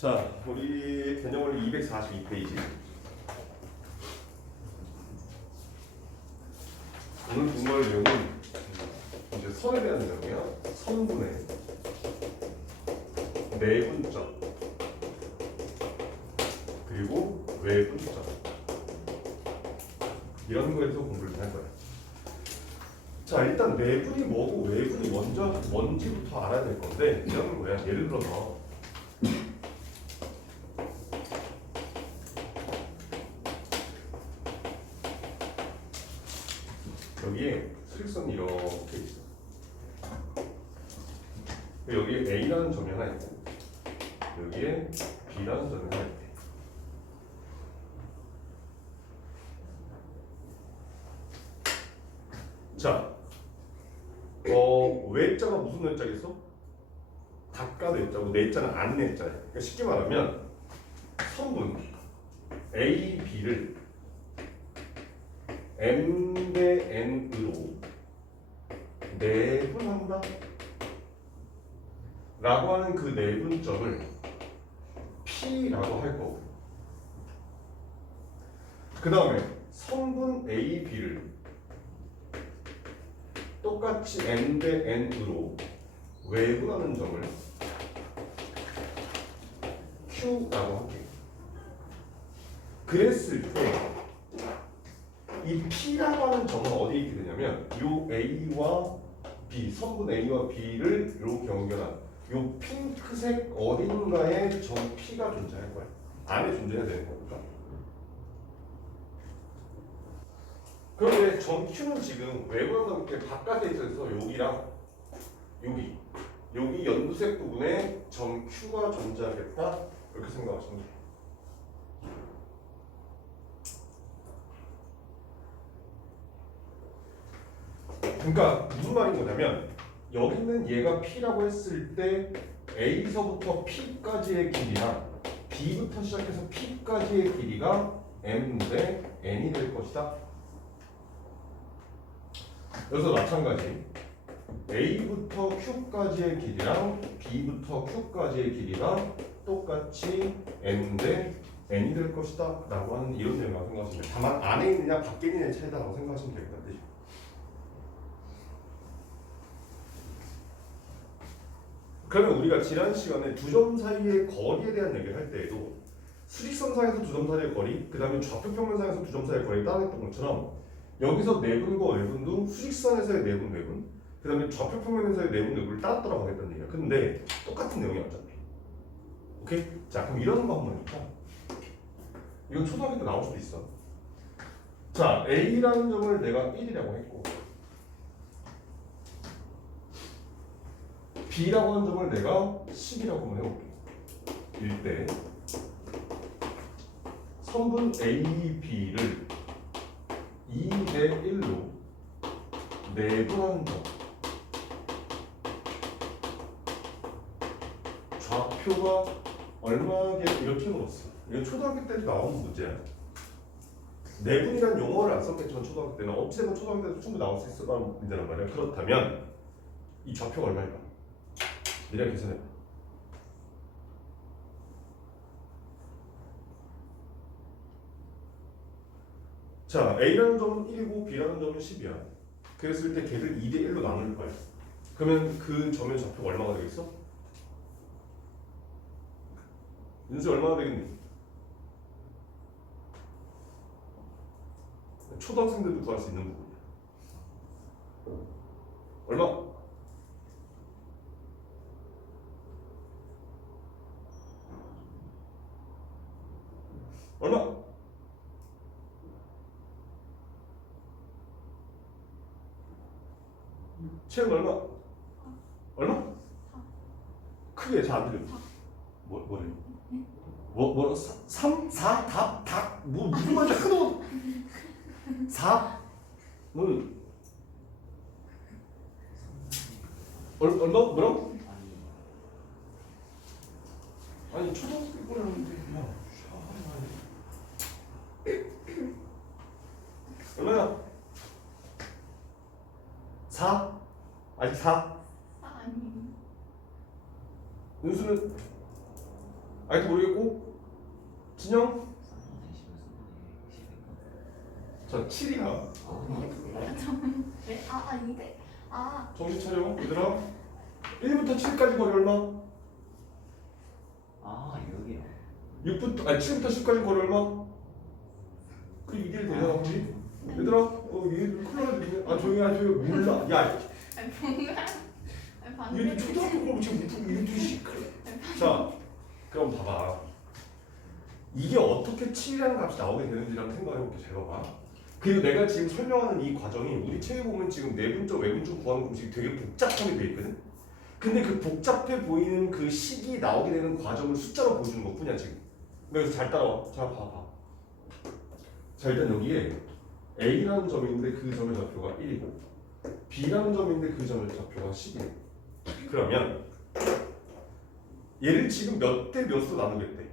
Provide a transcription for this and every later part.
자, 우리 개념원리 242페이지. 오늘 공부할 내용은 이제 선에 대한 내용이야. 선분의 내분점 그리고 외분점 이런 거에서 공부를 할 거야. 자, 일단 내분이 뭐고 외분이 뭔지부터 알아야 될 건데 이런 거야. 예를 들어서 여기에 수직선이 이렇게 있어. 여기에 A라는 점이 하나 있고 여기에 B라는 점이 하나 있대. 자, 외자가 무슨 외자겠어? 닭가 외자고 내자는 안 내자야. 그러니까 쉽게 말하면 선분 A, B를 M 대 N으로 내분한다 라고 하는 그 내분점을 P라고 할 거고, 그 다음에 선분 A, B를 똑같이 M 대 N으로 외분하는 점을 Q라고 할게요. 그랬을 때 이 P라고 하는 점은 어디에 있게 되냐면 요 A와 B, 선분 A와 B를 이렇게 연결한 요 핑크색 어딘가에 점 P가 존재할 거야. 안에 존재해야 되는 거니까. 그런데 점 Q는 지금 외부와 함께 바깥에 있어서 여기랑 여기 연두색 부분에 점 Q가 존재하겠다 이렇게 생각하시면 돼요. 그러니까 무슨 말인 거냐면 여기는 얘가 P라고 했을 때 A서부터 P까지의 길이랑 B부터 시작해서 P까지의 길이가 M 대 N이 될 것이다. 여기서 마찬가지 A부터 Q까지의 길이랑 B부터 Q까지의 길이가 똑같이 M 대 N이 될 것이다 라고 하는 이런 내용이라고 생각하시면 돼요. 다만 안에 있느냐 밖에 있느냐의 차이다라고 생각하시면 되겠다. 그러면 우리가 지난 시간에 두 점 사이의 거리에 대한 얘기를 할 때에도 수직선상에서 두 점 사이의 거리, 그 다음에 좌표평면상에서 두 점 사이의 거리를 따라했던 것처럼 여기서 내분과 외분도 수직선에서의 내분, 외분, 그 다음에 좌표평면에서의 내분, 외분을 따랐더라고 하겠다는 얘기야. 근데 똑같은 내용이 어차피. 오케이? 자, 그럼 이런 거 한번 해볼까? 이건 초등학교 때 나올 수도 있어. 자, A라는 점을 내가 1이라고 했고 B라고 하는 점을 내가 10이라고 한번 해볼게. 일때 선분 A, B를 2 대 1로 내분하는 점, 좌표가 얼마게 이렇게 물었어. 이건 초등학교 때도 나오는 문제야. 내분이라는 용어를 안 썼겠지만 초등학교 때는 어찌됐건 초등학교 때도 충분히 나올 수 있었다는 문제란 말이야. 그렇다면 이 좌표가 얼마일까? 미래 계산해봐. 자, A라는 점은 1이고 B라는 점은 10이야. 그랬을 때 걔를 2 대 1로 나눌 거야. 그러면 그 점의 좌표가 얼마가 되겠어? 인수 얼마나 되겠니? 초등학생들도 구할 수 있는 부분이야. 얼마? 얼마? 채은 얼마? 얼마? 크게 잘 안 들려. 뭐래요? 뭐라고? 3? 4? 답? 무슨 말이야? 큰옷 4? 얼마? 뭐라고? 아니 초등학교 때 보려는데 야 얼마야? 4? 아직 4? 아니. 은수는 아직도 모르겠고 진영? 자 7이야. 네? 이대. 정신 차려 얘들아. 1부터 7까지 거리 얼마? 여기요. 7부터 10까지 거리 얼마? 그 2대1 되잖아 혹시? 얘들아 얘 클라가 조용히 몰라. 야 얘 초등학교 공부 지금 얘 자 그럼 봐봐. 이게 어떻게 7이라는 값이 나오게 되는지를 한번 생각해볼게. 잘 봐봐. 그리고 내가 지금 설명하는 이 과정이 우리 책에 보면 지금 내분점 외분점 구하는 공식이 되게 복잡하게 돼 있거든. 근데 그 복잡해 보이는 그 식이 나오게 되는 과정을 숫자로 보여주는 것뿐이야 지금. 그래서 잘 따라와. 자 봐봐. 자 일단 여기에 A라는 점이 있는데 그 점의 좌표가 1이고 B라는 점이 있는데 그 점의 좌표가 10이래. 그러면 얘를 지금 몇 대 몇으로 나누겠대?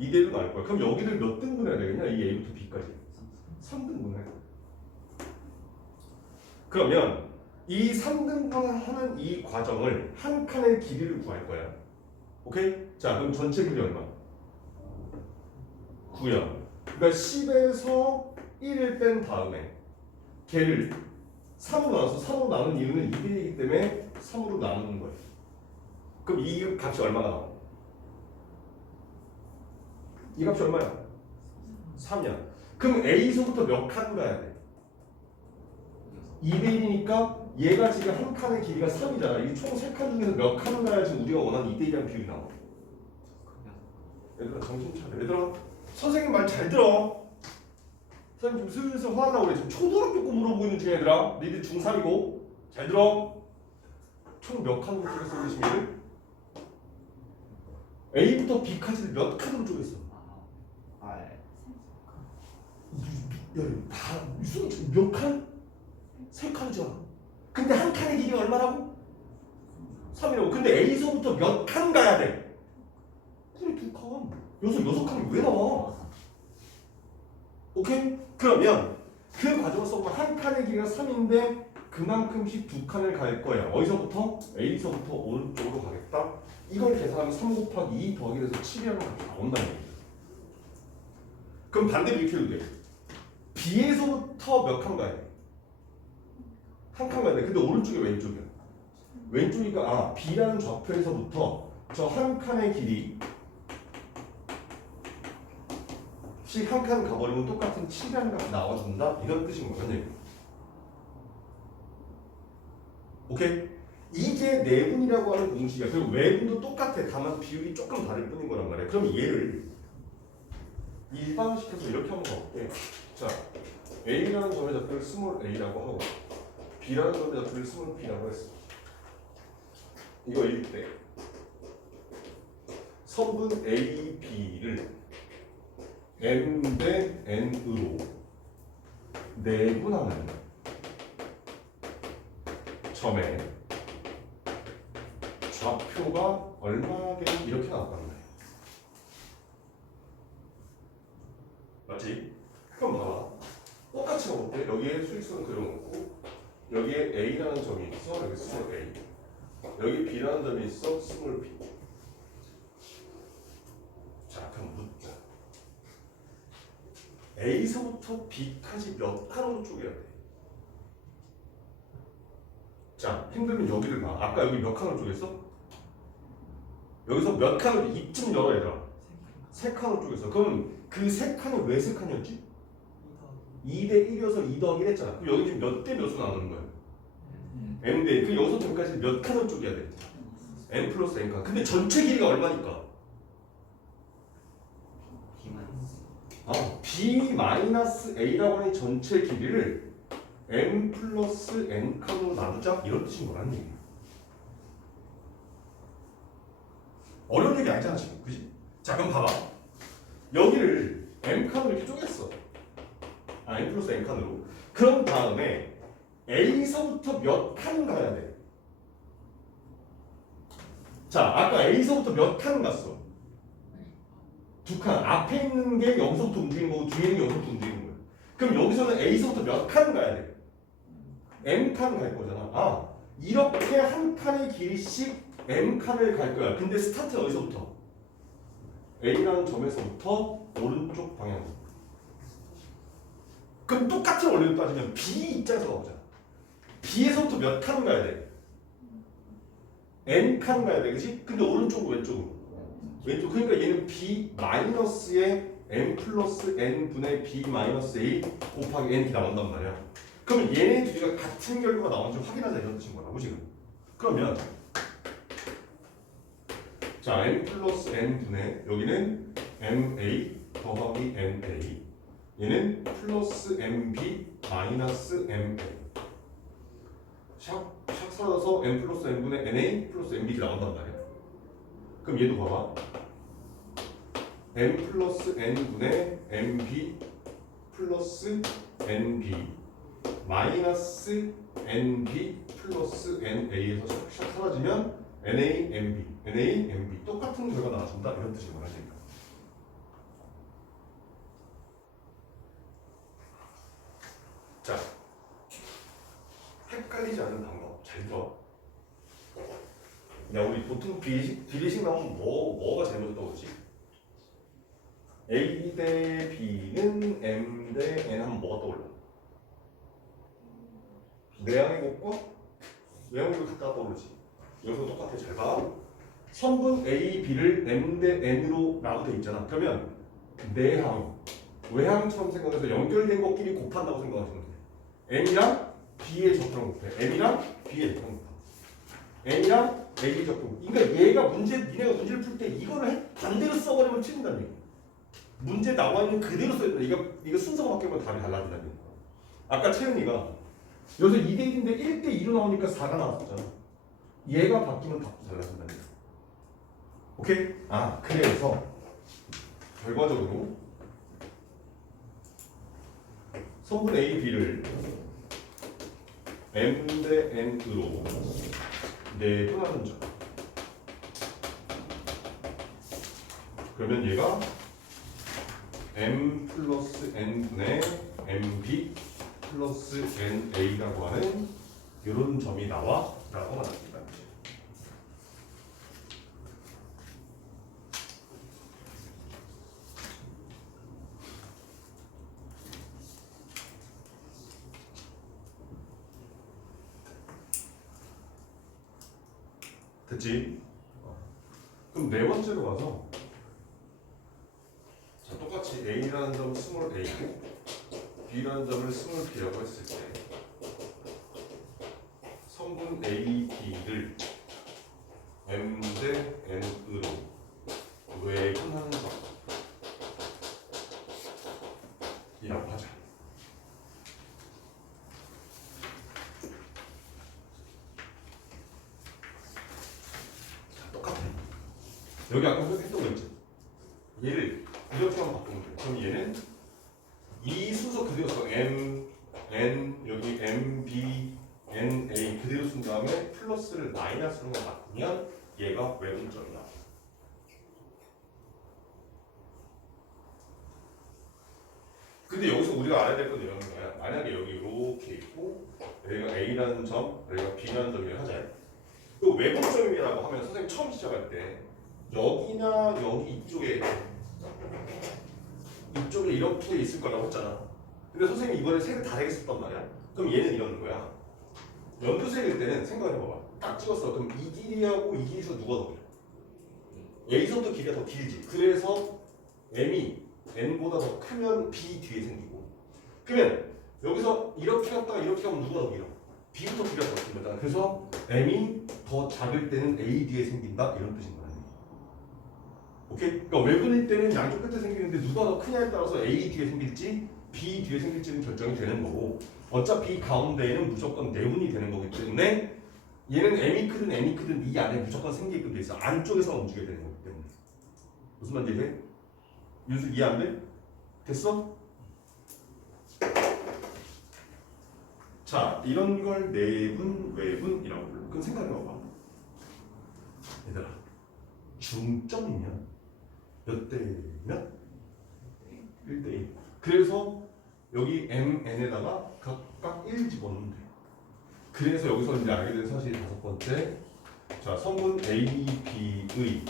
2대1로 나눌 거야. 그럼 여기를 몇 등분 해야 되겠냐? 이 A부터 B까지 3등분 할 거야. 그러면 이 3등분하는 이 과정을 한 칸의 길이를 구할 거야. 오케이? 자 그럼 전체 길이 얼마? 9야. 그러니까 10에서 1을 뺀 다음에 걔를 3으로 나눠서 3으로 나눈 이유는 2대1이기 때문에 3으로 나누는 거야. 그럼 이 값이 얼마나 나와? 이 값이 얼마야? 3이야. 그럼 A서부터 몇 칸 가야 돼? 2대1이니까 얘가 지금 한 칸의 길이가 3이잖아. 이 총 3칸 중에서 몇 칸 가야지 우리가 원하는 2대1이라는 비율이 나와. 얘들아 정신 차려. 얘들아 선생님 말 잘 들어. 선생님 지금 슬슬 화나고 그래. 지금 초등학교 거 물어보고 있는 중에 얘들아. 너희들 중3이고 잘 들어. 총 몇 칸으로 쪼갰어 우리 심리를? A부터 B까지를 몇 칸으로 쪼갰어? 몇 칸? 3칸이잖아. 근데 한 칸의 길이가 얼마라고? 3이라고. 근데 A서부터 몇 칸 가야 돼? 그래 2칸. 여기서 6칸이 왜 나와? 오케이? 그러면 그 과정을 써보면 한 칸의 길이가 3인데 그만큼씩 2칸을 갈 거야. 어디서부터? A서부터 오른쪽으로 가겠다. 이걸 계산하면 3 곱하기 2 더하기 해서 7이라는 값이 나온다는 얘기야. 그럼 반대로 이렇게 해도 돼. B에서부터 몇 칸 가야 돼? 한 칸 가야 돼. 근데 오른쪽이 왼쪽이야. 왼쪽이니까 B라는 좌표에서부터 저 한 칸의 길이 씩 한 칸 가버리면 똑같은 7이라는 값이 나와준다. 이런 뜻인 거거든요. 오케이? 이게 내분이라고 하는 공식이야. 그리고 외분도 똑같아. 다만 비율이 조금 다를 뿐인 거란 말이야. 그럼 얘를 일반시켜서 이렇게 한번 가볼게. 자, A라는 점의 좌표를 스몰 a라고 하고 B라는 점의 좌표를 스몰 b라고 했어. 이거일 때 선분 A, B를 M 대 N으로 내분하는 점의 좌표가 얼마겠니? 이렇게 나왔단 말이야. 맞지? 그럼 봐봐. 똑같이 가볼게. 여기에 수직선 그려놓고 여기에 A라는 점이 있어. 여기 스몰 A. 여기 B라는 점이 있어. 스몰 B. 자, 그럼 묻자. A서부터 B까지 몇 칸으로 쪼개야 돼? 자, 힘들면 여기를 봐. 아까 여기 몇 칸으로 쪼갰어? 여기서 몇 칸으로 입 좀 열어 얘들아. 3칸으로 쪼갰어. 그럼 그 3칸이 왜 3칸이었지? 2대 1이어서 2 더하기 1 했잖아. 그럼 여기 지금 몇 대 몇으로 나누는 거야? M 대. 그 여기서 여기까지 몇 칸을 쪼개야 돼? M 플러스 N칸. 근데 전체 길이가 얼마니까? B 마이너스 A라고 하는 전체 길이를 M 플러스 N칸으로 나누자 이런 뜻인 거란 얘기야. 어려운 얘기 아니잖아 지금, 그지? 자 그럼 봐봐. 여기를 M칸으로 이렇게 쪼갰어. M 플러스 N칸으로. 그런 다음에 A서부터 몇 칸 가야 돼? 자 아까 A서부터 몇 칸 갔어? 2칸. 앞에 있는 게 여기서부터 움직이는 거고 뒤에 있는 게 여기서부터 움직이는 거야. 그럼 여기서는 A서부터 몇 칸 가야 돼? M칸 갈 거잖아. 이렇게 한 칸의 길이씩 M 칸을 갈 거야. 근데 스타트는 어디서부터? A라는 점에서부터 오른쪽 방향으로. 그럼 똑같은 원리로 따지면 B 입장에서 가보자. B에서부터 몇 칸 가야 돼? N 칸 가야 돼, 그렇지? 근데 오른쪽으로 왼쪽으로. 왼쪽. 그러니까 얘는 B 마이너스에 N 플러스 N 분의 B 마이너스 A 곱하기 N 나온단 말이야. 그러면 얘네 두 개가 같은 결과가 나오는지 확인하자 이런 뜻인 거라고 지금. 그러면 자 N 플러스 N 분의 여기는 MA 더하기 NA 얘는 플러스 MB 마이너스 MA 샥 사라져서 N 플러스 N 분의 NA 플러스 MB 이렇게 나온단 말이야. 그럼 얘도 봐봐. M 플러스 N 분의 MB 플러스 NB 마이너스 NB 플러스 NA에서 샥 사라지면 NA, MB, NA, MB 똑같은 결과 나와준다 이런 뜻인 거야. 자, 헷갈리지 않는 방법 잘 들어. 야, 우리 보통 비례식 나오면 뭐가 잘못 떠오르지? A 대 B는 M 대 N 하면 뭐가 떠올라? 내항의 곱과 외항의 곱이 같다 떠오르지. 여기서 똑같아. 잘 봐. 선분 A, B를 M 대 N으로 라고 돼 있잖아. 그러면 내항, 외항처럼 생각해서 연결된 것끼리 곱한다고 생각하시면 돼. M이랑 B의 적분을 곱해. M이랑 B의 적분을 곱해. N이랑 A의 적분. 그러니까 얘가 니네가 문제를 풀 때 이거를 반대로 써버리면 틀린다는 얘기야. 문제 나와 있는 그대로 써야 돼. 이거 순서가 바뀌면 답이 달라진다는 얘기야. 아까 채은이가 여기서 2대 1인데 1대 2로 나오니까 4가 나왔었잖아. 얘가 바뀌면 답도 달라진다는 얘기야. 오케이? 그래서 결과적으로 선분 A, B를 M 대 N으로 내분하는 점. 그러면 얘가 M 플러스 N분의 MB 플러스 NA라고 하는 이런 점이 나와 라고 말합니다. 됐지? 그럼 네 번째로 가서 자 똑같이 A라는 점 스몰 A고 B라는 점을 스몰 B라고 했을 때 성분 A, B를 M 대 N으로 외분하는 점 이라고 하자. 여기 아까 했던 거 있지? 얘를 이렇게 한번 바꾸면 돼. 그럼 얘는 이 순서 그대로 써. M, N, 여기 M, B, N, A 그대로 쓴 다음에 플러스를 마이너스로 바꾸면 얘가 외분점이야. 근데 여기서 우리가 알아야 될 건 이런 거야. 만약에 여기 이렇게 있고 여기가 A라는 점, 여기가 B라는 점이라 하자. 그 외분점이라고 하면 선생님 처음 시작할 때 여기나 여기 이쪽에 이렇게 있을 거라고 했잖아. 근데 선생님이 이번에 색을 다르게 썼단 말이야. 그럼 얘는 이런 거야. 연두색일 때는 생각해봐봐. 딱 찍었어. 그럼 이 길이하고 이 길이에서 누가 더 길어? A선도 길이가 더 길지. 그래서 M이 N보다 더 크면 B 뒤에 생기고. 그러면 여기서 이렇게 갔다가 이렇게 가면 누가 더 길어? B부터 길이가 더 긴 거잖아. 그래서 M이 더 작을 때는 A 뒤에 생긴다 이런 뜻인 거야. 오케이? 그러니까 외분일 때는 양쪽 끝에 생기는데 누가 더 크냐에 따라서 A 뒤에 생길지 B 뒤에 생길지는 결정이 되는 거고 어차피 가운데에는 무조건 내분이 되는 거기 때문에 얘는 M이 크든 N이 크든 이 안에 무조건 생기게끔 돼 있어. 안쪽에서 움직여야 되는 거기 때문에. 무슨 말인지 이해? 윤수 이해 안 돼? 됐어? 자, 이런 걸 내분, 외분이라고 불러. 그럼 생각해봐봐. 얘들아, 중점이면 몇 대 몇? 1대 1. 그래서 여기 MN에다가 각각 1 집어넣으면 돼. 그래서 여기서 이제 알게 된 사실이 다섯 번째, 자, 성분 A, B의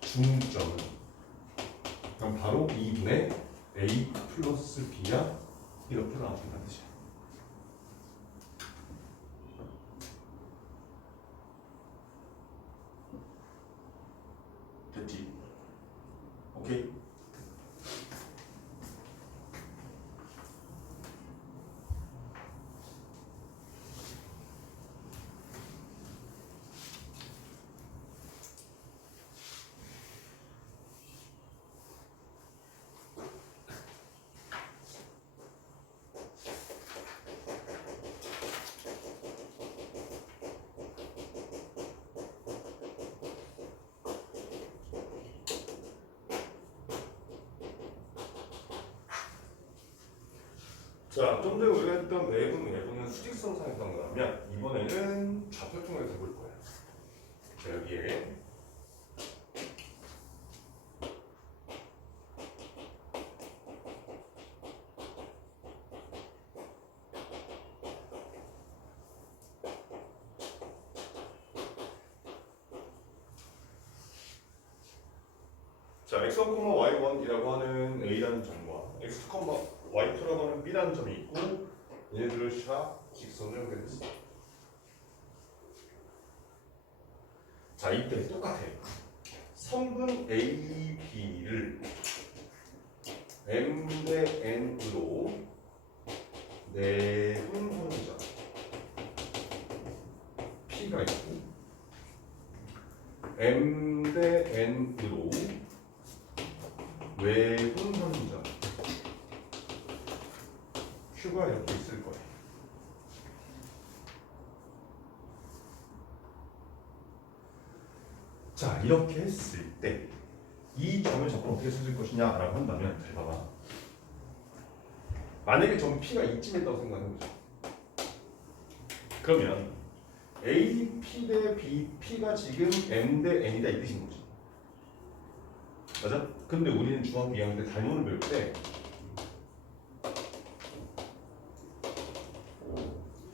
중점은 그럼 바로 2분의 A 플러스 B야 이렇게 나와준다는 뜻이야. 됐지? 오케이? 자, 좀 전에 우리가 했던 외부는 수직선상에서 한 거라면 이번에는 좌표평면에서 해볼 거예요. 자, 여기에 자, x1, y1이라고 하는 A라는 점과 x2, y2라고 하는 B라는 점이 있고 얘네들을 샵 직선을 연결했어. 자, 이때 똑같아. 성분 A, B를 M 대 N으로 내분 혼자 P가 있고 M 대 N으로 외분 혼자 Q가 이렇게 있을 거예요. 자, 이렇게 했을 때 이 점을 접근 어떻게 찾을 것이냐라고 한다면 잘 봐봐. 만약에 점 P가 이쯤에 있다고 생각해보자. 그러면 A, P 대 B, P가 지금 M 대 N이다 이 뜻인 거지. 맞아? 근데 우리는 중학교 2학년 때 달모를 배울 때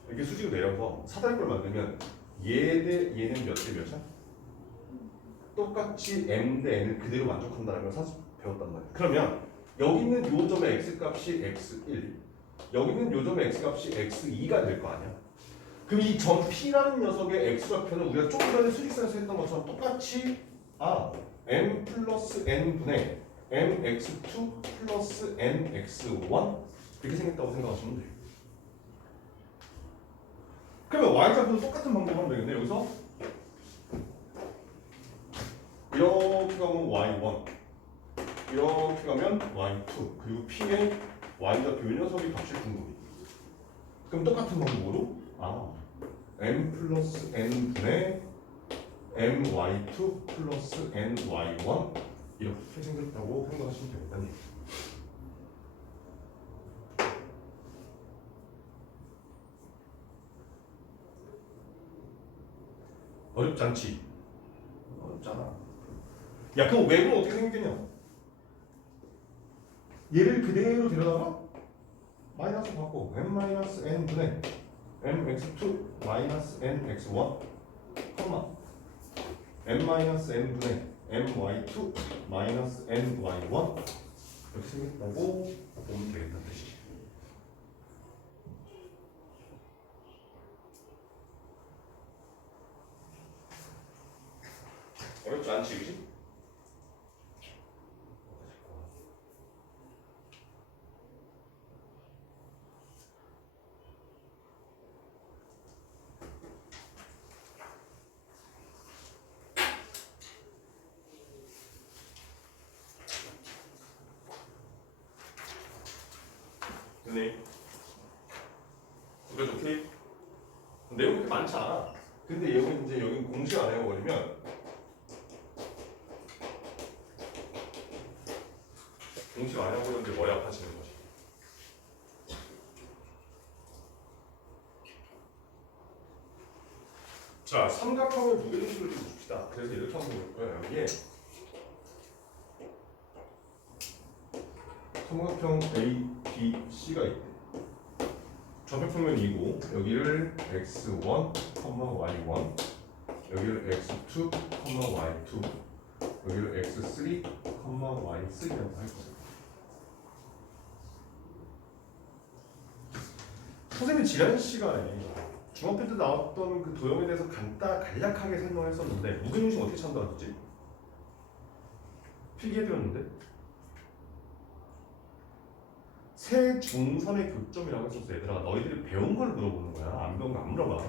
이렇게 수직으로 내려서 사다리꼴 만들면 얘 대 얘는 몇 대 몇이야? 똑같이 M 대 N을 그대로 만족한다는 걸 사실 배웠단 말이야. 그러면 여기 있는 요 점의 X값이 X1 여기 있는 요 점의 X값이 X2가 될 거 아니야. 그럼 이 점 P라는 녀석의 X좌표는 우리가 조금 전에 수직선에서 했던 것처럼 똑같이 M 플러스 N분의 MX2 플러스 NX1 이렇게 생겼다고 생각하시면 돼요. 그러면 Y좌표도 똑같은 방법으로 하면 되겠네. 여기서 이렇게 가면 Y1 이렇게 가면 Y2 그리고 P의 Y좌표 이 녀석이 값을 준 거예요. 그럼 똑같은 방법으로 M 플러스 N분의 MY2 플러스 NY1 이렇게 생겼다고 생각하시면 되겠다니. 어렵지 않지? 어렵잖아. 야, 그럼 외부는 어떻게 생겼냐? 얘를 그대로 데려다가 마이너스 받고 M-N분의 MX2 마이너스 NX1 컴마 M-N분의 MY2 마이너스 NY1 이렇게 생겼다고 보면 되겠다는 뜻이지. 어렵지 않지, 그지? 네. 이거 오케이? 내용이 그렇게 많지 않아. 근데 여기 공식 안 해버리면 공식 안 해버리는데 머리 아파지는 거지. 자, 삼각형을 두 개 정도를 좀 봅시다. 그래서 이렇게 한번 볼 거예요. 여기에 삼각형 A, B, C가 있대. 좌표평면이고 여기를 x1, y1 여기를 x2, y2, 여기를 x3, y3라고 할 거예요. 선생님이 지난 시간에 중학교 때 나왔던 그 도형에 대해서 간략하게 설명했었는데 무게중심 어떻게 찾는다고 했지? 필기해드렸는데 세 중선의 교점이라고 했었어. 얘들아 너희들이 배운 걸 물어보는 거야. 안 배운 거 안 물어봐.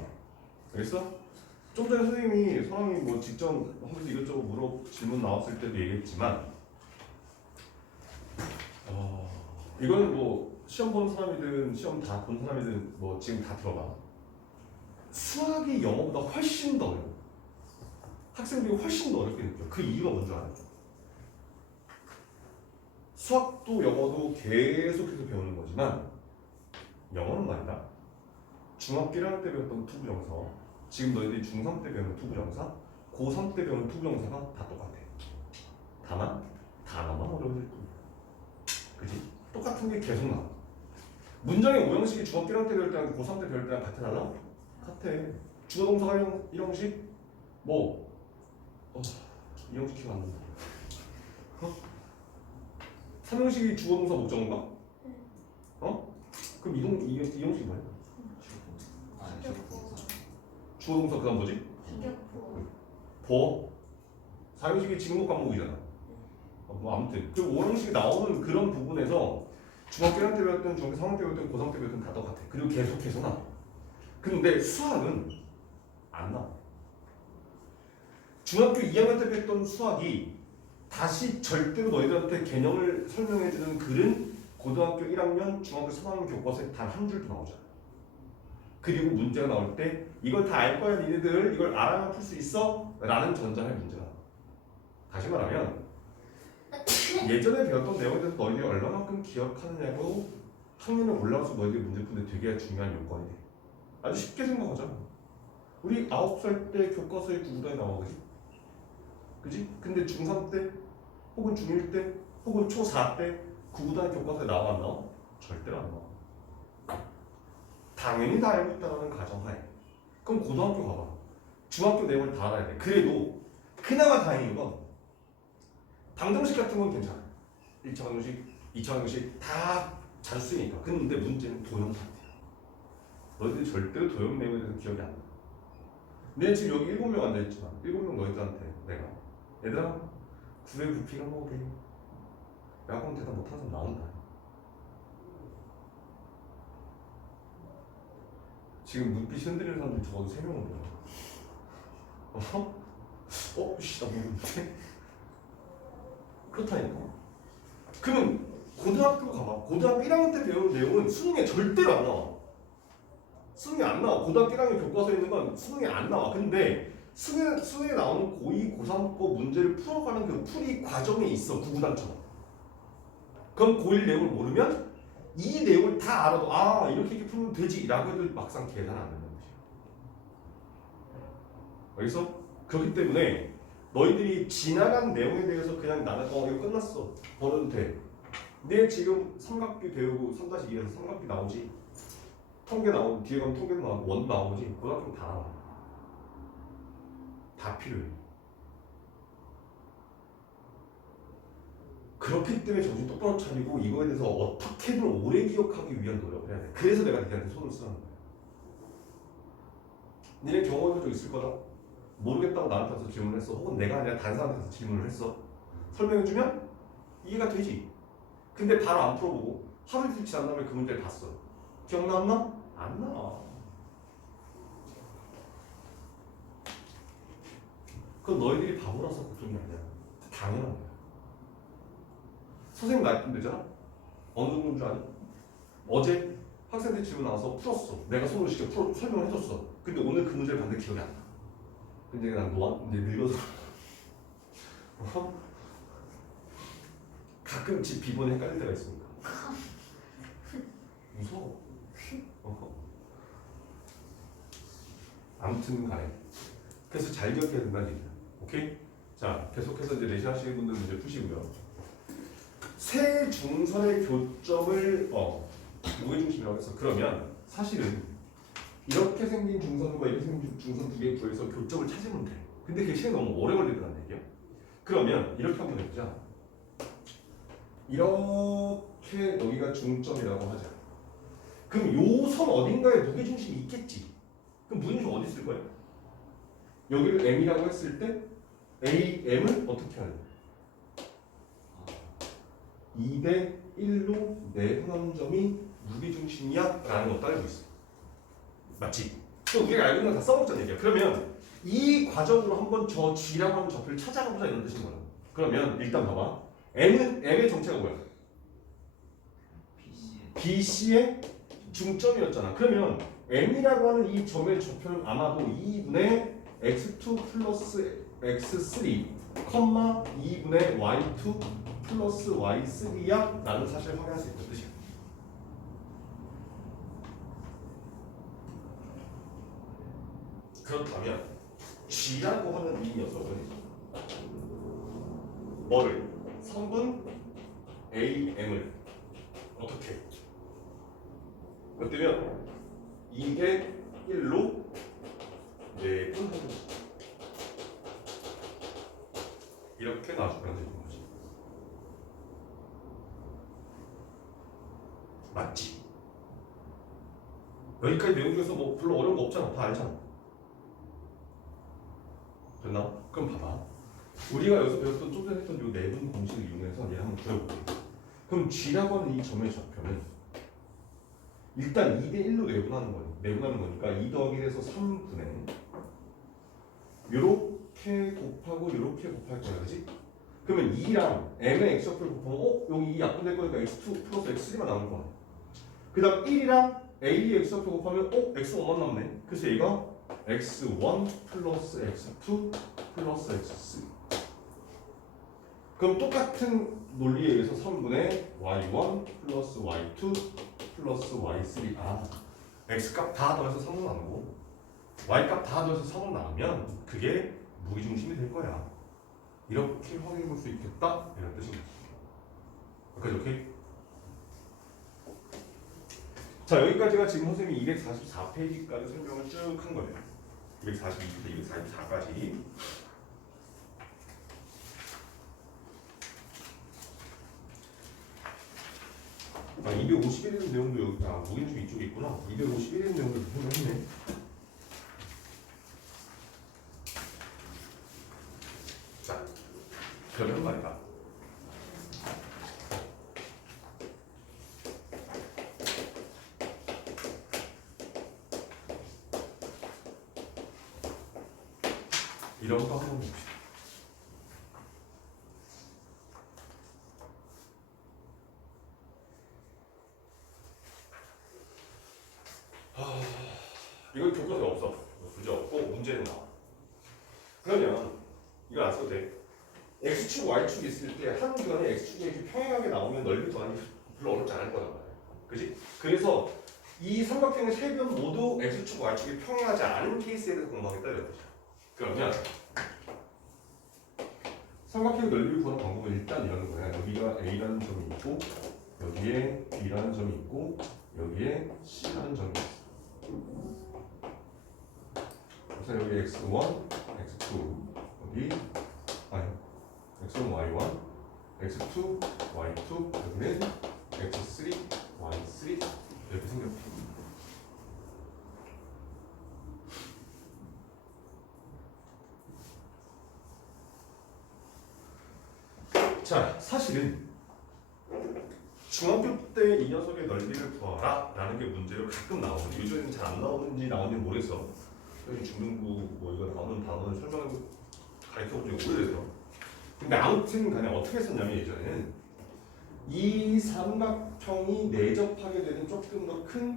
알겠어? 좀 전에 선생님이 서랑이 뭐 직전 하면서 이것저것 질문 나왔을 때도 얘기했지만 이거는 뭐 시험 본 사람이든 시험 다 본 사람이든 뭐 지금 다 들어봐. 수학이 영어보다 훨씬 더 어려워. 학생들이 훨씬 더 어렵게 느껴. 그 이유가 뭔지 알아요? 수학도 영어도 계속해서 배우는 거지만 영어는 말이다. 중학교 1학년 때 배웠던 투부정사, 지금 너희들이 중3 때 배우는 투부정사, 고3 때 배우는 투부정사가 다 똑같아. 다만 단어만 어려워질 뿐이야. 그치? 똑같은 게 계속 나와. 문장의 오형식이 중학교 1학년 때 배울 때랑 고3 때 배울 때랑 같아 달라? 같아. 주어동사가 1형식 뭐 이형식 기억 안 난다. 3형식이 주어동사 목적어인가? 그럼 이형식이 뭐야? 주어동사 그다음 뭐지? 보어. 4형식이 직목 간목이잖아. 뭐 아무튼 그 5형식이 나오는 그런 부분에서 중학교 1학년 때 배웠든 중학교 3학년 때 배웠든 고3 때 배웠든 다 똑같아. 그리고 계속해서 나와. 근데 수학은 안 나와. 중학교 2학년 때 배웠던 수학이 다시 절대로 너희들한테 개념을 설명해주는 글은 고등학교 1학년, 중학교 3학년 교과서에 단 한 줄도 나오잖아. 그리고 문제가 나올 때 이걸 다 알 거야 니네들 이걸 알아야 풀 수 있어? 라는 전자의 문제가 나와. 다시 말하면 예전에 배웠던 내용에 대해서 너희들이 얼마만큼 기억하느냐고 학년에 올라가서 너희들이 문제 푸는데 되게 중요한 요건이 돼. 아주 쉽게 생각하자. 우리 9살 때 교과서에 구구단이 나와, 그지? 그지? 근데 중3 때 혹은 중1 때 혹은 초4 때 구구단 교과서에 나와 안 나와? 절대로 안 나와. 당연히 다 알고 있다는 가정하에. 그럼 고등학교 가봐. 중학교 내용을 다 알아야 돼. 그래도 그나마 다행인 건 방정식 같은 건 괜찮아. 1차 방정식, 2차 방정식 다 잘 쓰니까. 근데 문제는 도형 상태야. 너희들이 절대로 도형 내용에 대해서 기억이 안 나. 내가 지금 여기 7명 앉아있지만 7명 너희들한테 내가 얘들아 9의 부피가 뭐게? 야 그럼 대답 못하는 사람 나온다. 지금 눈빛 흔들리는 사람들 적어도 3명은 뭐야? 씨, 나 모르는데? 그렇다니까. 그러면 고등학교 가봐. 고등학교 1학년 때 배우는 내용은 수능에 절대로 안 나와. 수능에 안 나와. 고등학교 1학년 교과서에 있는 건 수능에 안 나와. 근데 수능에 나오는 고2, 고3 거 문제를 풀어가는 그 풀이 과정에 있어. 구구단처럼. 그럼 고1 내용을 모르면 이 내용을 다 알아도 아 이렇게 풀면 되지 라고 해도 막상 계산 안 된다는 것이야. 여기서 그렇기 때문에 너희들이 지나간 내용에 대해서 그냥 나는 이거 끝났어 버려도 돼. 내 지금 삼각비 배우고 3-2에서 삼각비 나오지. 통계 나오고 뒤에 가면 통계도 나오고 원 나오지. 고등학교 다 나와. 다 필요해. 그렇기 때문에 정신 똑바로 차리고 이거에 대해서 어떻게든 오래 기억하기 위한 노력을 해야 돼. 그래서 내가 니한테 손을 쓰는 거야. 니네 경험해본 적 있을 거다. 모르겠다고 나한테 와서 질문했어. 혹은 내가 아니라 다른 사람한테 질문을 했어. 설명해주면 이해가 되지. 근데 바로 안 풀어보고 하루 이틀 지난 다음에 그 문제를 봤어. 기억났나? 안 나. 그건 너희들이 바보라서 걱정이 아니야. 당연한 거야. 선생님 나이쯤 되잖아? 어느 정도인 줄 아니? 어제 학생들 질문 나와서 풀었어. 내가 손으로 직접 설명을 해줬어. 근데 오늘 그 문제를 봤는데 기억이 안 나. 근데 난 이제 늙어서 가끔 집 비번에 헷갈릴 때가 있으니까 무서워. 아무튼 간에 그래서 잘 기억해야 된다는 얘기야. 오케이? 자 계속해서 이제 내신 하시는 분들 문제 푸시고요. 세 중선의 교점을 무게중심이라고 해서 그러면 사실은 이렇게 생긴 중선과 이렇게 생긴 중선 두 개 구해서 교점을 찾으면 돼. 근데 그게 시간이 너무 오래 걸리더란 얘기야. 그러면 이렇게 한번 해보자. 이렇게 여기가 중점이라고 하자. 그럼 요 선 어딘가에 무게중심이 있겠지. 그럼 무게중심 어디 있을 거야? 여기를 M이라고 했을 때 AM을 어떻게 할래? 2대 1로 내분하는 점이 무게중심이야? 라는 것도 알고 있어. 맞지? 또 우리가 알고 있는 건 다 써먹자는 얘기야. 그러면 이 과정으로 한번 저 G라고 하는 좌표를 찾아가보자 이런 뜻인 거야. 그러면 일단 봐봐. M의 정체가 뭐야? BC의 중점이었잖아. 그러면 M이라고 하는 이 점의 좌표는 아마도 2분의 x2 플러스 x3, 2분의 y2 플러스 y3야 라는 사실을 확인할 수 있는 뜻이야. 그렇다면 G라고 하는 이 녀석은 뭐를? 성분 AM을 어떻게? 그때면 2대 1로 내분하는 이렇게 놔주면 되는 거지. 맞지? 여기까지 내용 중에서 뭐 별로 어려운 거 없잖아. 다 알잖아. 됐나? 그럼 봐봐. 우리가 여기서 배웠던 좀 전에 했던 이 내분 공식을 이용해서 얘 한번 그려볼게. 그럼 G라고 하는 이 점의 좌표는 일단 2대 1로 내분하는 거니까 2 더하기 1에서 3분의 요렇게 곱하고 요렇게 곱할 거야, 그지? 그러면 2랑 m의 x좌표를 곱하면 여기 2 약분될 거니까 x2 플러스 x3만 남을 거야. 그 다음 1이랑 a의 x좌표 곱하면 x5만 남네. 그래서 얘가 x1 플러스 x2 플러스 x3. 그럼 똑같은 논리에 의해서 3분의 y1 플러스 y2 플러스 y3. x값 다 더해서 3은 나오고 y값 다 더해서 3은 나오면 그게 무게중심이 될 거야. 이렇게 확인해 볼 수 있겠다 이런 뜻입니다. 오케이? 자, 여기까지가 지금 선생님이 244페이지까지 설명을 쭉 한 거예요. 242부터 244까지. 아, 251일 내용도 여기, 무게중심 이쪽에 있구나. 251일 내용도 설명했네. 자, 그러면 말이다. 이런 거 한번 봅시다. 이건 교과서에 없어. 문제 없고 문제는 나와. 그러면 이거 안 써도 돼. x축, y축이 있을 때 한 구간에 x축이 이렇게 평행하게 나오면 넓이 구간이 별로 어렵지 않을 거란 말이야. 그지? 그래서 이 삼각형의 세 변 모두 x축, y축이 평행하지 않은 케이스에 대해서 공부하겠다 이런 뜻이야. 그러면 삼각형 넓이를 구하는 방법은 일단 이런 거야. 여기가 a라는 점이 있고 여기에 b라는 점이 있고 여기에 c라는 점이 있어. 그래서 여기 x1, x2 여기 x1, y1, x2, y2 여기는 x3, y3 이렇게 생겼다. 자, 사실은 중학교 때 이 녀석의 넓이를 구하라 라는 게 문제로 가끔 나오는데 요즘에는 잘 안 나오는지 나오는지 모르겠어. 중등부 뭐 이거 나오는 단어를 설명하고 가르쳐본 지 오래돼서. 근데 아무튼 간에 어떻게 썼냐면 예전에는 이 삼각형이 내접하게 되는 조금 더 큰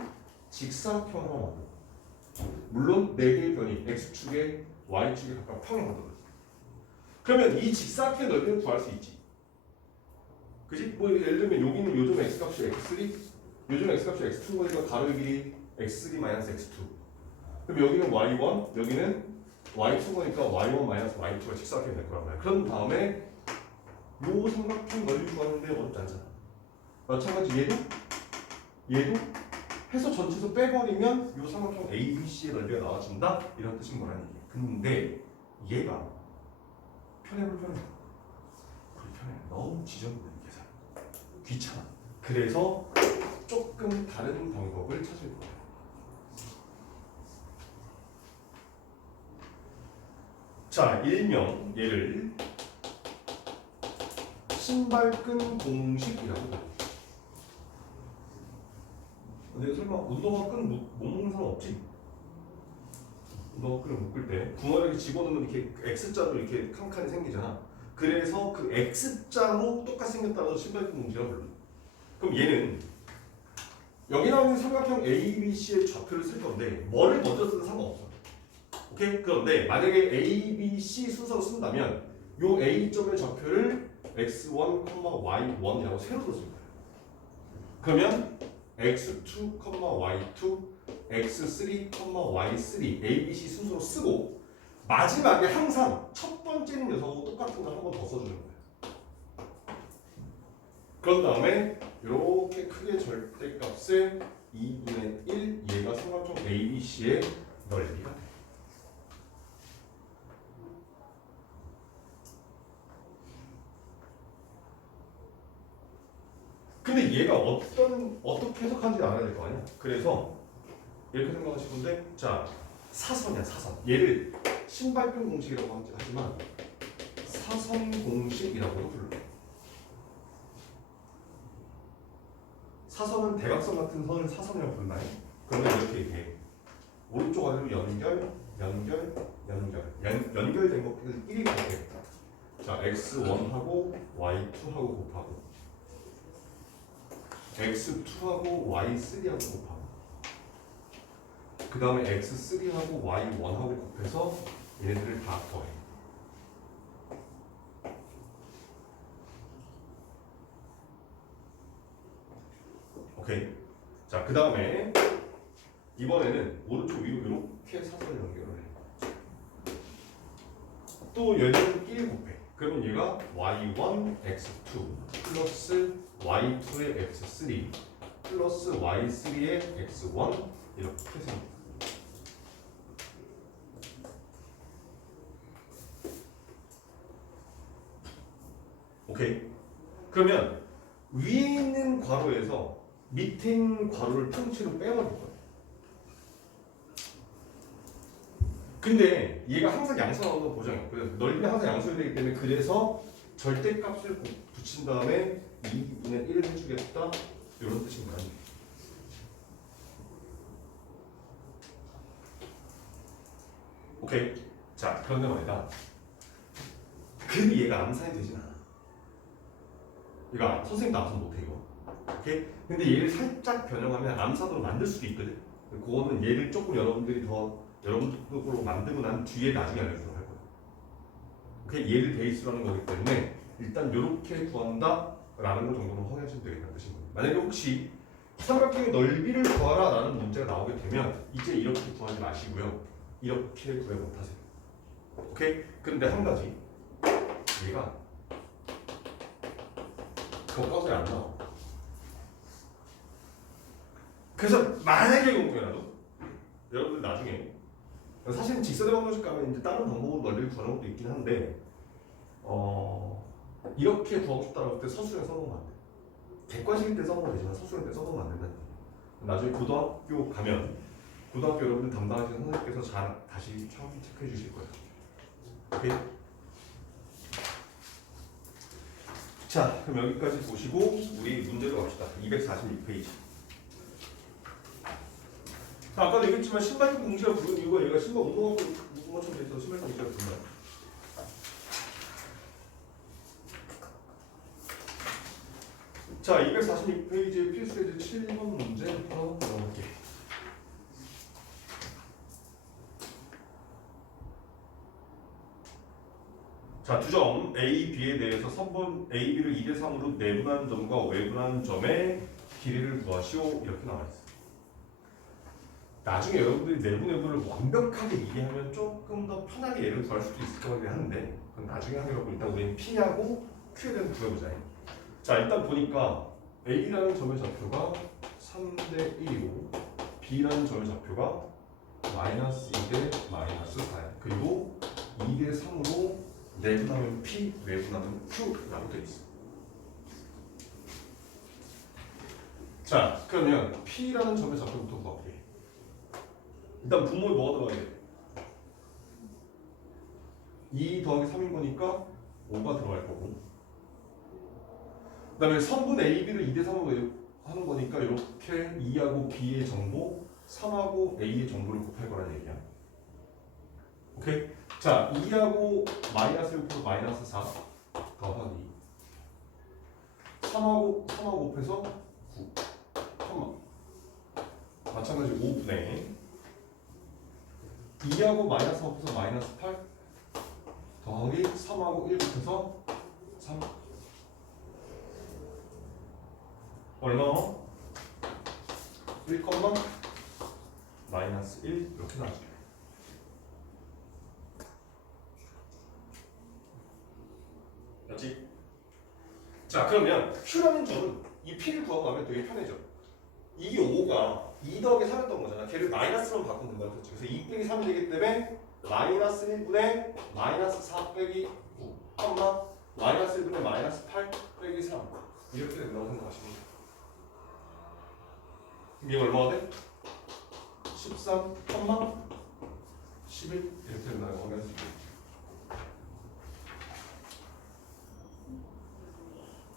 직사각형 하나 만들어. 물론 4개의 변이 x축에 y축에 각각 평행하거든. 그러면 이 직사각형의 넓이를 구할 수 있지. 그지? 뭐 예를 들면 여기는 요즘 x값이 x3, 요즘 x값이 x2거니까 가로의 길이 x3 마이너스 x2. 그럼 여기는 y1, 여기는 y2거니까 y1 마이너스 y2가 직사각형이 될 거란 말이야. 그런 다음에 요 삼각형 넓이 구하는데 어렵지 않잖아. 마찬가지 얘도 해서 전체에서 빼버리면 이 삼각형 ABC의 넓이가 나와준다 이런 뜻인 거란 얘기예요. 근데 얘가 편해 불편해? 불편해. 너무 지저분해 계산. 귀찮아. 그래서 조금 다른 방법을 찾을 거예요. 자, 일명 얘를 신발끈 공식이라고 해요. 근데 설마 운동화 끈 못 묶는 사람 없지? 운동화 끈을 묶을 때 붕어를 이렇게 집어넣으면 이렇게 X자로 이렇게 칸칸이 생기잖아. 그래서 그 X자로 똑같이 생겼다고 해서 신발끈 공식이라고 불러요. 그럼 얘는 여기 나오는 삼각형 ABC의 좌표를 쓸 건데 뭐를 먼저 쓰든 상관없어. 오케이? 그런데 만약에 ABC 순서로 쓴다면 요 A점의 좌표를 x1, y1이라고 세로 뒀을 거예요. 그러면 x2, y2, x3, y3 ABC 순서로 쓰고 마지막에 항상 첫 번째 녀석하고 똑같은 걸 한 번 더 써주는 거예요. 그런 다음에 이렇게 크게 절대값을 2분의 1 얘가 삼각형 ABC의 넓이가 돼요. 근데 얘가 어떻게 해석하는지 알아야 될 거 아니야? 그래서 이렇게 생각하시는데 자 사선이야 사선. 얘를 신발끈 공식이라고 하지만 사선 공식이라고도 불러요. 사선은 대각선 같은 선을 사선이라고 불러요. 그러면 이렇게 얘기해. 오른쪽 아래로 연결된 것들을 1이 되겠다. 자 x1하고 y2하고 곱하고 x2하고 y3하고 곱하고 그 다음에 x3하고 y1하고 곱해서 얘네들을 다 더해. 오케이. 자, 그 다음에 이번에는 오른쪽 위로 이렇게 사선을 연결을 해. 또 얘는 1 곱해. 그러면 얘가 y1 x2 플러스 y2의 x3 플러스 y3의 x1 이렇게 생깁니다. 오케이. 그러면 위에 있는 괄호에서 밑에 있는 괄호를 통째로 빼버릴 거예요. 근데 얘가 항상 양수 나오는 거 보장이 없고요. 넓이가 항상 양수가 되기 때문에 그래서 절대값을 붙인 다음에 2분의 1을 해주겠다 이런 뜻인 거예요. 오케이. 자, 그런데 말이다. 근데 얘가 암산이 되진 않아. 얘가 선생님 나와서 못해 이거. 오케이? 근데 얘를 살짝 변형하면 암산으로 만들 수도 있거든. 그거는 얘를 조금 여러분들로 만들고 난 뒤에 나중에 알려주도록 할 거예요. 오케이? 얘를 베이스로 하는 거기 때문에 일단 이렇게 구한다라는 거 정도는 확인하시면 되겠다는 뜻인 거예요. 만약에 혹시 삼각형의 넓이를 구하라라는 문제가 나오게 되면 이제 이렇게 구하지 마시고요. 이렇게 구해 못하세요. 오케이? 근데 한 가지 얘가 교과서에 안 나와. 그래서 만약에 공부해놔도 여러분들 나중에 사실은 직선의 방정식 가면 이제 다른 방법으로 넓이를 구하는 것도 있긴 한데 이렇게 구하고 싶다고 할 때 서술에 써놓으면 안 돼. 객관식일 때 써놓으면 되지만 서술일 때 써놓으면 안 된다. 나중에 고등학교 가면 고등학교 여러분들 담당하시는 선생님께서 잘 다시 처음 체크해 주실 거예요. 오케이? 자, 그럼 여기까지 보시고 우리 문제로 갑시다. 246페이지. 자, 아까도 얘기했지만 신발끈 공식을 부르는 이유가 얘가 신발 운동화처럼 돼 있어서 신발끈 공식을 부르는 거야. 자, 246페이지의 필수예제 7번 문제부터 넣어볼게. 자, 두 점 A, B에 대해서 선분 A, B를 2대 3으로 내분한 점과 외분한 점의 길이를 구하시오 이렇게 나와 있어요. 나중에 여러분들이 내분 외분을 완벽하게 이해하면 조금 더 편하게 얘를 구할 수도 있을 것 같긴 한데 그건 나중에 하기로 일단 우리는 P하고 Q에 대해서 구해보자. 자, 일단 보니까 A라는 점의 좌표가 3대 1이고 B라는 점의 좌표가 마이너스 2대 마이너스 4야. 그리고 2대 3으로 내분하면 P, 외분하면 Q라고 되어 있어. 자, 그러면 P라는 점의 좌표부터 구할게. 일단 분모에 뭐가 들어가야 돼? 2 더하기 3인 거니까 5가 들어갈 거고, 그 다음에 선분 AB를 2대 3으로 하는 거니까 이렇게 2하고 B의 정보, 3하고 A의 정보를 곱할 거라는 얘기야. 오케이? 자, 2하고 마이너스 6에서 마이너스 4 더하기 3하고 곱해서 9 마찬가지로 5분의 2하고 마이너스 곱해서 마이너스 8 더하기 3하고 1 곱해서 3 얼마? 1, 마이너스 1 이렇게 나와요. 맞지? 자, 그러면 Q라는 점은 이 P를 구하고 나면 되게 편해져. 이게 5가 2 더하기 3였던 거잖아. 걔를 마이너스로 바꾸면 된다. 그렇지? 그래서 2 빼기 3이 되기 때문에 마이너스 1분의 마이너스 4 빼기 9 마이너스 1분의 마이너스 8 빼기 3 이렇게 된다고 생각하시면 돼요. 이게 얼마가 돼? 13, 11 이렇게 된다고 하겠습니다.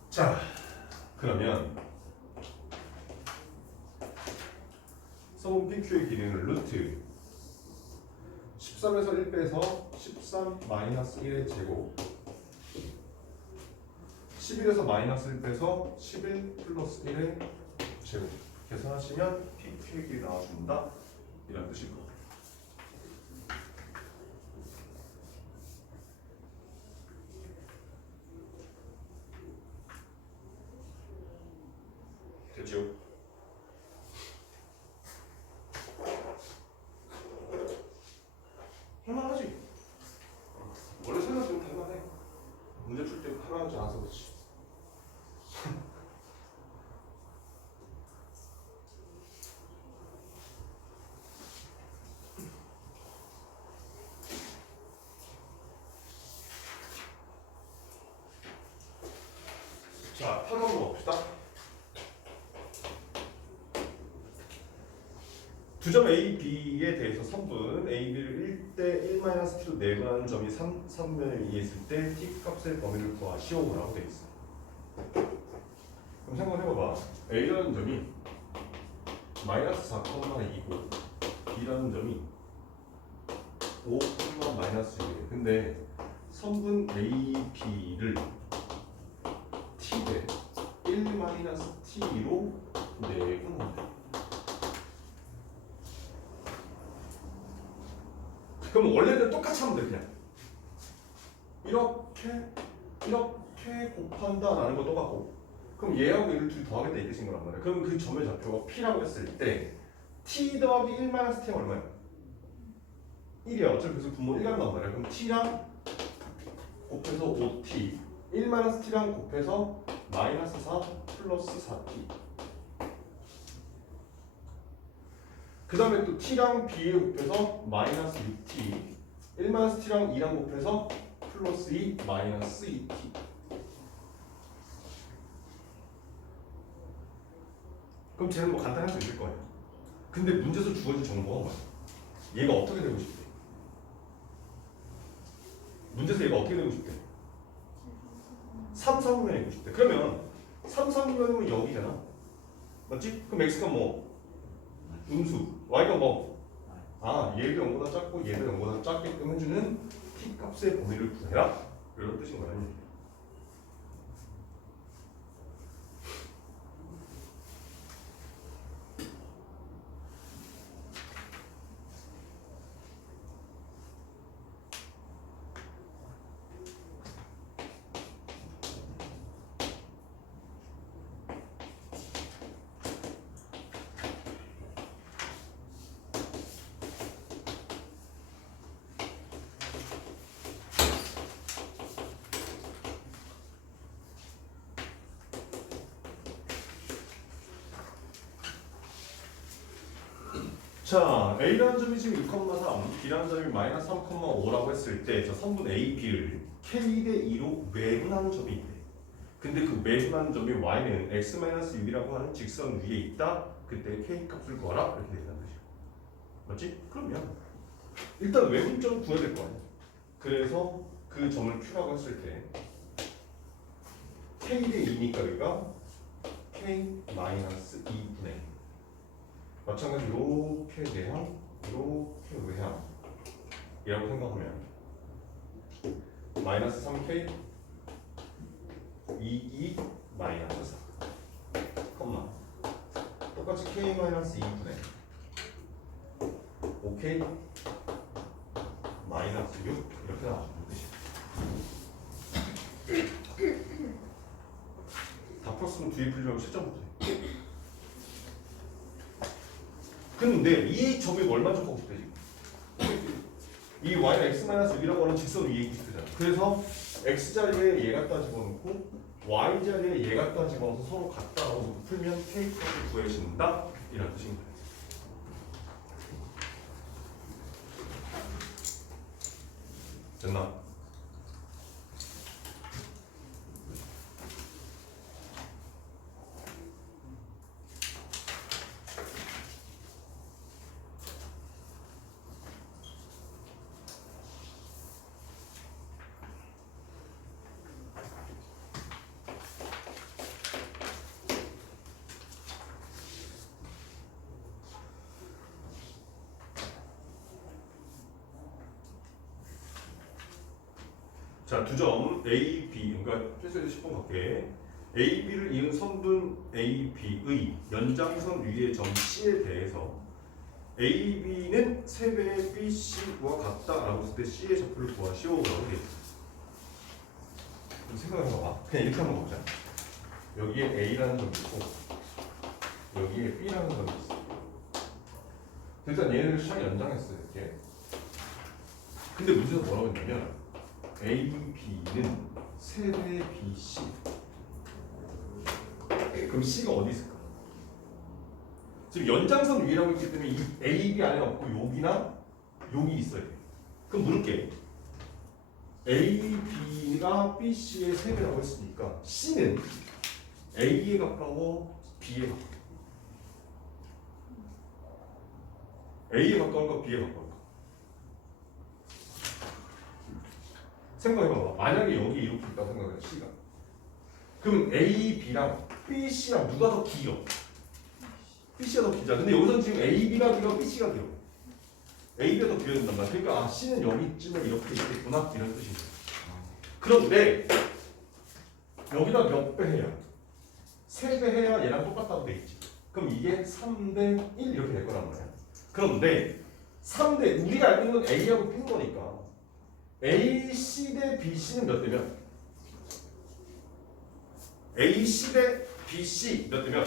자, 그러면 서문 PQ의 길이는 루트 13에서 1 빼서 13 마이너스 1의 제곱 11에서 마이너스 1 빼서 11 플러스 1의 제곱 계산하시면 PQ의 길이 나와준다 이런 뜻일 거예요. 됐죠? 할만하지? 원래 생각해도 할만해. 문제 풀 때 할만하지 않아서 그렇지. 자, 8번으로 봅시다. 두 점 A, B에 대해서 선분 A, B를 1대 1-t로 내분하는 점이 3면에 의했을 때 t 값의 범위를 구하시오라고 되어 있어. 그럼 생각해봐봐. A라는 점이 마이너스 4,2고 B라는 점이 5, 마이너스 6이래. 근데 선분 A, B를 t 대 1-t로 내분한다. 그럼 원래는 똑같이 하면 돼. 그냥 이렇게 곱한다라는 거 똑같고, 그럼 얘하고 얘를 둘 더하겠다 이 뜻인 거란 말이야. 그럼 그 점의 좌표가 P라고 했을 때 t 더하기 1-t가 얼마야? 1이야. 어차피 그래서 분모 1 간단 말이야. 그럼 t랑 곱해서 5t 1-t랑 곱해서 마이너스 4 플러스 4t 그 다음에 또 t랑 b에 곱해서 마이너스 6t 1-t랑 2랑 곱해서 플러스 2 마이너스 2t. 그럼 쟤는 뭐 간단할 수 있을 거예요. 근데 문제에서 주어진 정보가 뭐야? 얘가 어떻게 되고 싶대? 문제에서 얘가 어떻게 되고 싶대? 3, 4분면이 되고 싶대. 그러면 3, 4분면이면 여기잖아. 맞지? 그럼 x가 뭐? 음수. y가 뭐? 얘를 0보다 작고 얘를 0보다 작게끔 해주는 t 값의 범위를 구해라. 이런 뜻인 거야. 자, A라는 점이 지금 6,3, B라는 점이 마이너스 3,5라고 했을 때 저 선분 A, B를 K 대 2로 매분하는 점이 있대. 근데 그 매분하는 점이 Y는 X-6이라고 하는 직선 위에 있다. 그때 K 값을 구하라. 이렇게 된다는 뜻이야. 맞지? 그러면 일단 외분점 구해야 될 거 아니야. 그래서 그 점을 Q라고 했을 때 K 대 2니까 여기가 K-2분의 마찬가지로 이렇게 내향, 이렇게 외향 이라고 생각하면 마이너스 3K 2 마이너스 4 컴마 똑같이 K 마이너스 2분의 5K 마이너스 6 이렇게 나와주는 뜻이야. 다 풀었으면 뒤에 풀려면 채점 못해. 근데 이 점이 뭘 만족하고 싶대 지금? 이 y는 x-6이라고 하는 직선 위에 있고 싶대잖아. 그래서 x자리에 얘 갖다 집어넣고 y자리에 얘 갖다 집어넣어서 서로 같다라고 풀면 k값을 구해진다 이런 뜻인 거야. 됐나? 자, 두 점 A, B, 그러니까 최소에서 10번 갈게. A, B를 이은 선분 A, B의 연장선 위의 점 C에 대해서 A, B는 3배의 B, C와 같다라고 했을 때 C의 좌표를 구하시오라고 돼 있어. 생각해봐봐. 그냥 이렇게 한번 보자. 여기에 A라는 점이 있고 여기에 B라는 점이 있어. 일단 얘네를 샥 연장했어요. 이렇게. 근데 문제는 뭐라고 했냐면 A, B는 3배 B, C. 그럼 C가 어디 있을까? 지금 연장선 위라고 했기 때문에 이 A, B 안에 없고 여기나 여기 있어야 돼. 그럼 물을게. A, B가 B, C의 3배라고 했으니까 C는 A에 가까워, B에 가까워? A에 가까울까, B에 가까울까? 생각해봐봐. 만약에 여기 이렇게 있다고 생각해, C가. 그럼 A, B랑 B, C랑 누가 더 길어? B, C가 더 길잖아. 근데 여기서 지금 A, B가 길어, B, C가 길어. A, B가 더 길어야 된단 말이야. 그러니까 아, C는 여기쯤에 이렇게 있겠구나 이런 뜻인 거야. 그런데 여기다 몇 배 해야? 3배 해야 얘랑 똑같다고 돼 있지. 그럼 이게 3대 1 이렇게 될 거란 말이야. 그런데 3대 우리가 알고 있는 건 A하고 B인 거니까 A, C 대 B, C는 몇 대면? A, C 대 B, C 몇 대면?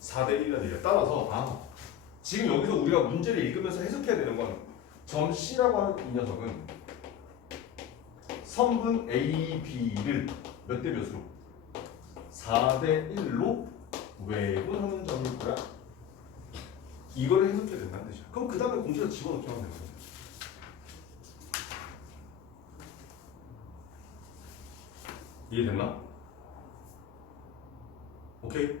4대 1이라는 얘기야. 따라서 지금 여기서 우리가 문제를 읽으면서 해석해야 되는 건 점 C라고 하는 이 녀석은 선분 A, B를 몇 대 몇으로? 4대 1로 외분하는 점일 거야. 이거를 해석해야 된다는 뜻이야. 그럼 그 다음에 공식에서 집어넣기만 하면 되는 거야. 이해됐나? 오케이?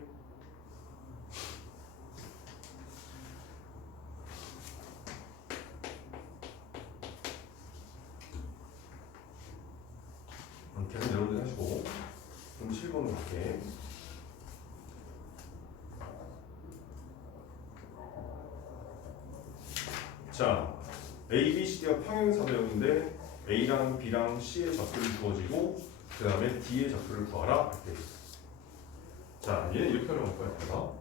계속 여러분들 하시고 그럼 7번으로 갈게. 자, A, B, C, D가 평행사변형인데 A랑 B랑 C의 좌표를 주어지고 그 다음에 D의 좌표를 구하라 이렇게 돼 있어. 자, 얘는 이렇게 하려고 할 거야. 제가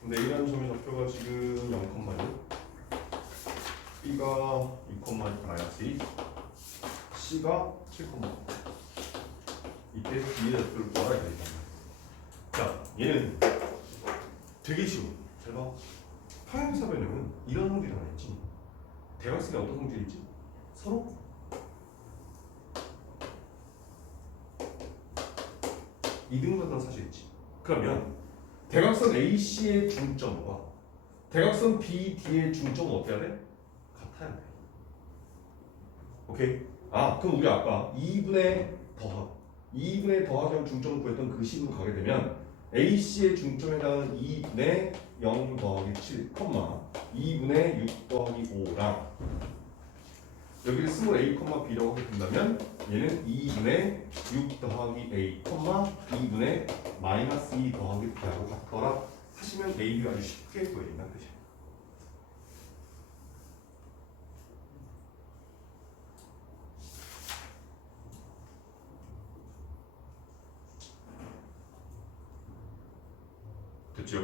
근데 A라는 점의 좌표가 지금 0,6 B가 2,2 C가 7,5 이때 D의 좌표를 구하라 이렇게 돼 있단 말이야. 자, 얘는 되게 쉬워. 잘 봐. 평행사변형은 이런 성질이 하나 있지. 대각선이 어떤 성질이 있지? 서로 2등분한다는 사실이지. 그러면 대각선 AC의 중점과 대각선 BD의 중점은 어떻게 해야 돼? 같아야 돼. 오케이? 아 그럼 우리 아까 2분의 더하기 중점을 구했던 그 식으로 가게 되면 AC의 중점에 해당하는 2분의 0 더하기 7, 2분의 6 더하기 5랑 여기를 스몰 a, b라고 하게 된다면 얘는 2분의 6 더하기 a, 2분의 마이너스 2 더하기 b하고 같더라 하시면 a, b가 아주 쉽게 구해진다는 뜻이에요. 됐죠?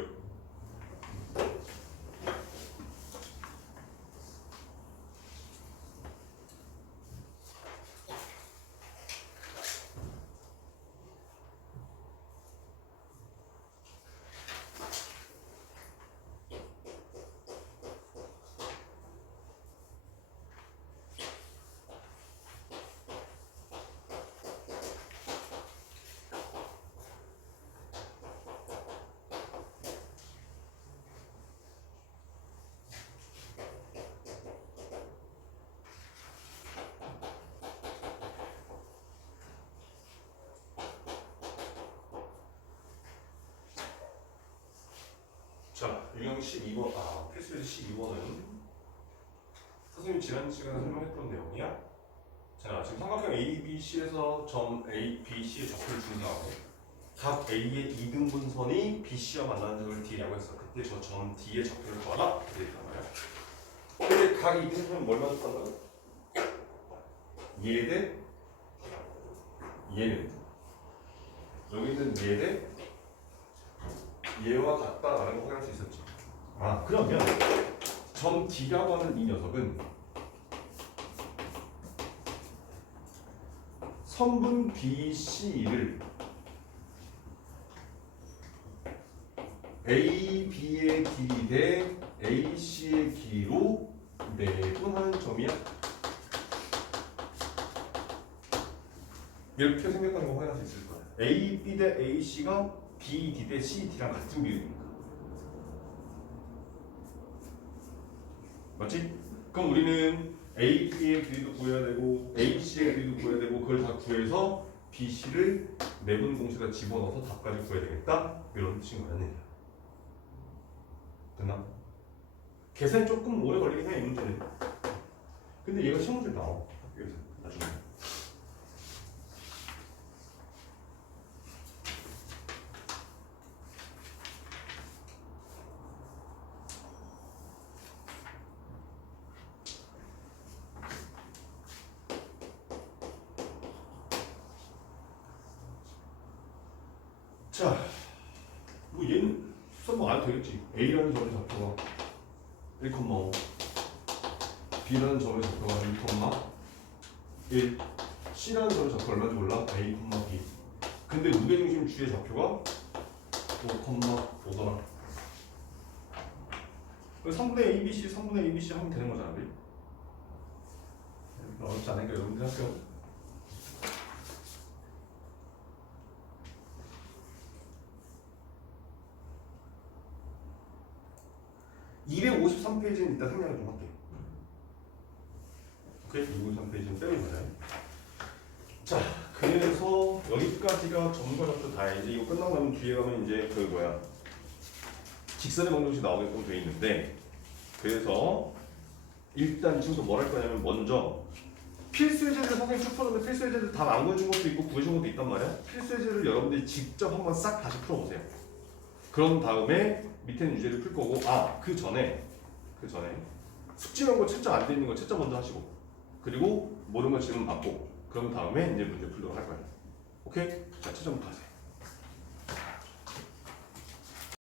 자, 유형 12번, 필수에서 12번은 선생님이 지난 시간에 설명했던 내용이야. 자, 지금 삼각형 ABC에서 점 A, BC의 좌표를 준 다음에 각 A의 2등분선이 BC와 만나는 점을 D라고 했어. 그때 저 점 D의 좌표를 구하라. 이렇게 했단 말이야. 근데 각 2등분선은 뭘 맞췄다고? 얘 대 얘는 여기 있는 얘 대 얘와 같다라는 거 확인할 수 있었지. 그러면 점 D라고 하는 이 녀석은 선분 BC를 AB의 길이 대 AC의 길이로 내분하는 점이야. 이렇게 생겼다는 거 확인할 수 있을 거야. AB 대 AC가 BD 대 CD랑 같은 비율이니까. 맞지? 그럼 우리는 AB의 길이도 구해야 되고 AC의 길이도 구해야 되고 그걸 다 구해서 BC를 내분 공식에다 집어넣어서 답까지 구해야 되겠다. 이런 뜻인 거야. 됐나? 계산이 조금 오래 걸리긴 해, 이 문제는. 근데 얘가 시험 문제 나와. 학교에서 나중에. 자, 뭐 얘는 수업 안 해도 되겠지. A라는 점의 좌표가 1,5, B라는 점의 좌표가 1,1, C라는 점의 좌표가 얼마인지 몰라? A, B. 근데 무게중심 G의 좌표가 5,5더라. 3분의 ABC, 3분의 ABC 하면 되는 거잖아, 우리. 어렵지 않으니까 여러분들 생각해요. 253페이지는 이따 생략을 좀 할게. 오케이? 253페이지는 빼면 되나요? 자, 그래서 여기까지가 전과 접수 다야. 이제 이거 끝나고 나면 뒤에 가면 이제 그 뭐야 직선의 방정식 나오게끔 돼 있는데, 그래서 일단 지금부터 뭘 할 거냐면 먼저 필수 예제를 선생님 쭉 풀었는데 필수 예제를 다 안 구해준 것도 있고 구해준 것도 있단 말이야. 필수 예제를 여러분들이 직접 한번 싹 다시 풀어보세요. 그런 다음에 밑에는 유제를 풀 거고, 그 전에 숙지 명고 채점 안 돼 있는 거 채점 먼저 하시고, 그리고 모든 걸 질문 받고, 그런 다음에 이제 문제 풀도록 할 거예요. 오케이? 자, 채점부터 하세요.